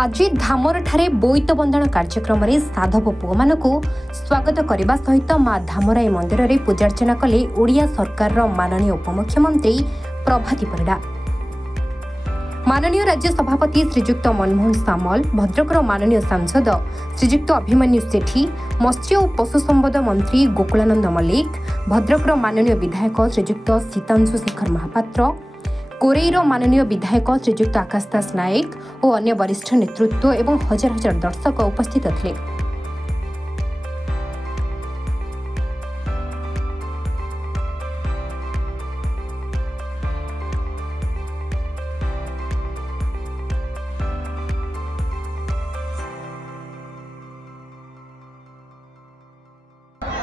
आज धामरठारे बोईत बंदन कार्यक्रम में साधव पुओ मानकु स्वागत करने सहित मां धामराई मंदिर में पूजार्चना कले ओडिया सरकार माननीय उपमुख्यमंत्री प्रभाती परिडा। माननीय राज्य सभापति श्रीजुक्त मनमोहन सामल, भद्रक माननीय सांसद श्रीजुक्त अभिमन्यु सेठी, मत्स्य और पशु संपद मंत्री गोकुलानंद मल्लिक, भद्रक माननीय विधायक श्रीजुक्त सीतांशु शेखर महापात्र, कोरेईर माननीय विधायक श्रीजुक्त आकाश दास नायक और अन्य वरिष्ठ नेतृत्व एवं हजार हजार दर्शक उपस्थित थे।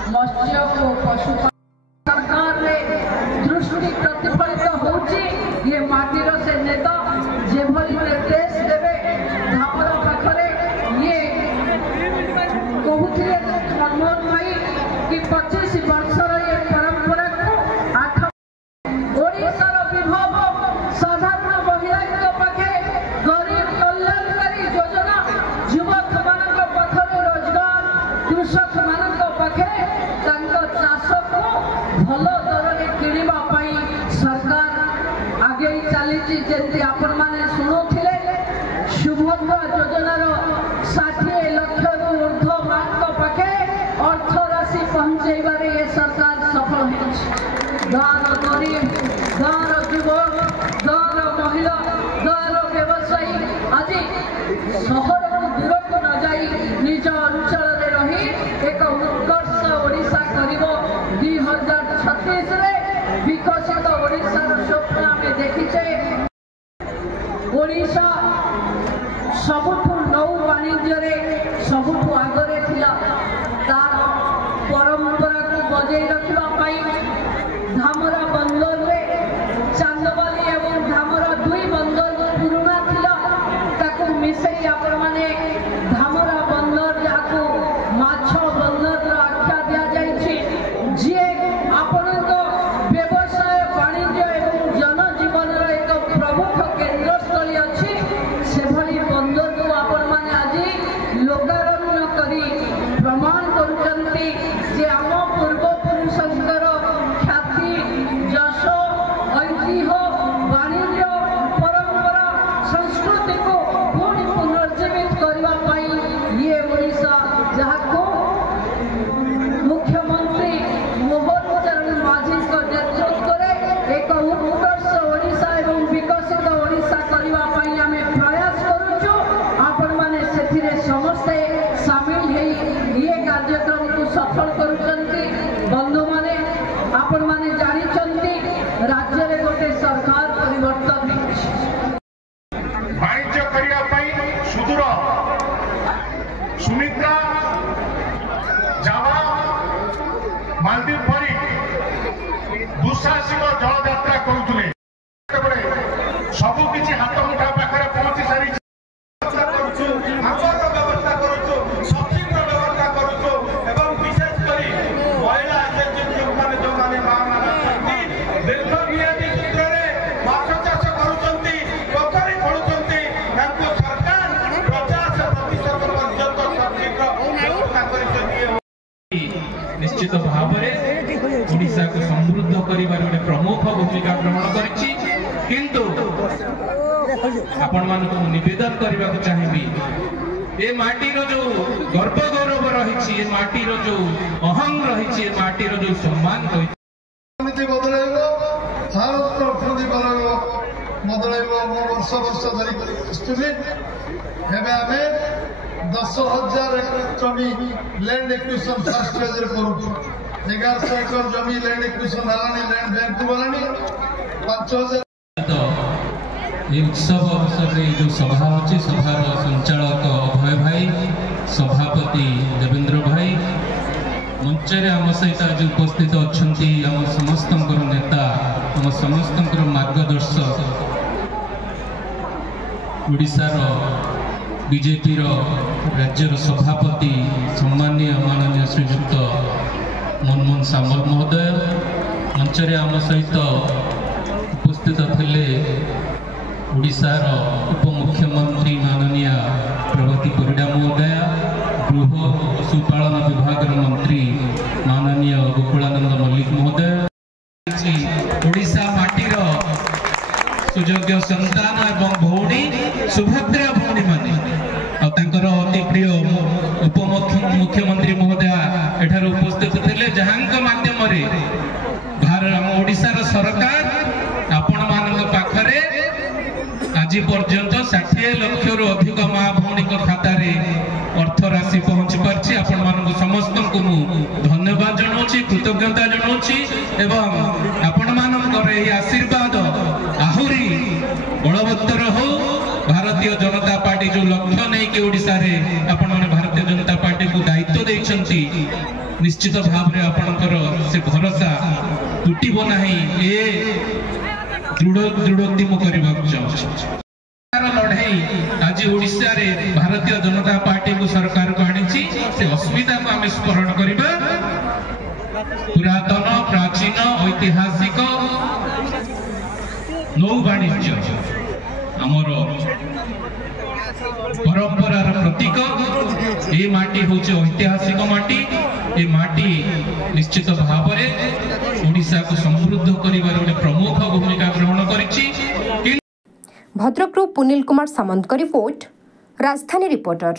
मत्स्य और पशु सरकार दृष्टि प्रतिफलित होची ये माटीर से नेता जेभली निर्देश देवे धामर पाखरे ये कहूथिले मनमोहन भाई कि 25 वर्षर ये परंपरा को आठ ओडिशार विभव साधारण महिला पाखे गरीब कल्याणकारी योजना युवक मान पाखरे रोजगार कृषक मान पाखे चाष को भल दर किणवा सरकार आगे चली जमी आपण मैंने शुणुले शुभद्रा योजनार 60 लाख ऊर्ध्व मान पाखे अर्थ राशि पहुंचाइबार ये सरकार सफल हो। गाँव गरीब गाँव युवक गाँव महिला गाँव व्यवसायी आज सहर दूर को न जाई निज अंचल रही एक उत्कर्ष ओडिशा करिब 2036 रे विकसित ओडिशार स्वप्न आमे देखिछे। ओडिशा सबुठु नौ वाणिज्य रे सबुठु आगरे थिला। तार परंपरा को बजाय रखिबा पाई धामरा बंदर रे चांदबाली एवं धामरा दुई बंदर पुराना थिला ताको मिसई आपण माने धामरा बंदर जाको माछ बंदर आख्या दिया जाइछि जे आपण को व्यवसाय वाणिज्य एवं जनजीवन एक प्रमुख केन्द्र स्थली अच्छी से भली बंदर को आपण माने आज लोकारण्य करी प्रमाण करुचंती जे आम पूर्वपुरुषंकर ख्याति यश ऐतिह्य वाणिज्य परंपरा संस्कृति को पुणी पुनर्जीवित करने ये ओडिशा जहाँ को मुख्यमंत्री मोहन चरण माझी नेतृत्व में एक उत्कर्ष ओडिशा एवं विकसित ओडिशा करने आम प्रयास करुचु। आपण माने सेथिरे समस्ते सामिल है ये कार्यक्रम को सफल करुचंती। बंधु माने आपण माने जानिचंती राज्य रे गोटे सरकार परिवर्तन वाणिज्य करने सुदूर सुमित्रा जावा मालदीव परी दुस्साहसिक जल यात्रा करुले सबकि हाथ मुठा पाखे पहुंची सारी व्यवस्था करूँ सब्सिडी व्यवस्था करूँ एवं विशेषकर महिला जो मैंने दीर्घ मियादी सूत्र में माछ चाष करुँच पोखरी खोलुंट सरकार 50% पर्यंत सब्सिडी व्यवस्था कर निश्चित भाव ओडिशा को समृद्ध करिबार गोटे प्रमुख भूमिका ग्रहण करिछि। किंतु आपण मानकु निवेदन करबा को चाहिबी ए माटीर जो गर्व गौरव रहिछि ए माटीर जो अहंग रहिछि ए माटीर जो सम्मान रहिछि समिति बदलाइबो भारत अर्थनीति बदलाइबो वर्ष वर्ष धरि स्थिति हेबे आमे 10,000 एकड़ जमी लैंड एक्विजिशन फर्स्ट फेज रे करू 1100 एकड़ जमी लैंड एक्विजिशन हलानी लैंड बैंक को बनानी 5,000 ये उत्सव अवसर में जो सभा अच्छी सभार संचालक अभय भाई सभापति देवेंद्र भाई मंच आम सहित आज उपस्थित अच्छा आम समस्त नेता आम समस्त मार्गदर्शक ओडिशार बीजेपी राज्यर सभापति सम्मानीय माननीय श्रीजुक्त मनमोहन सामल महोदय मंच आम सहित उपस्थित थे ओडिशार उपमुख्यमंत्री माननीय संतान एवं भौणी सुभद्रा भौणी माने अति प्रिय उपमुख्यमंत्री महोदय एठार उपस्थित थे जहां माध्यम ओडिशार सरकार आपण मान पाखरे आज पर्यंत 60 लाख रु अधिक माँ भौणी खाता अर्थ राशि पहुंची पार्ची आपण मान समस्त को धन्यवाद जनाऊँ कृतज्ञता जनाऊँ एवं आपण मानकर आशीर्वाद आहुरी बलवत्तर हो। भारतीय जनता पार्टी जो लक्ष्य नहीं कि ओडिशा रे आपण माने भारतीय जनता पार्टी को दायित्व देइछंती निश्चित भाव रे आपणकर से भरोसा टूटिबो नाही ए दृढ़ोक्ति मु करबा चाहूँ। लड़ाई आज ओडिशा रे भारतीय जनता पार्टी को सरकार को आनी से असुविधा को आम स्मरण करबा। पुरातन प्राचीन ऐतिहासिक नौ वाणिज्य आमर परंपरार प्रतीक ये माटी हूँ ऐतिहासिक माटी ये माटी निश्चित भाव में ओडिशा को समृद्ध कर प्रमुख भूमिका ग्रहण करिछि। भद्रकरू पुनील कुमार सामंत का रिपोर्ट, राजधानी रिपोर्टर।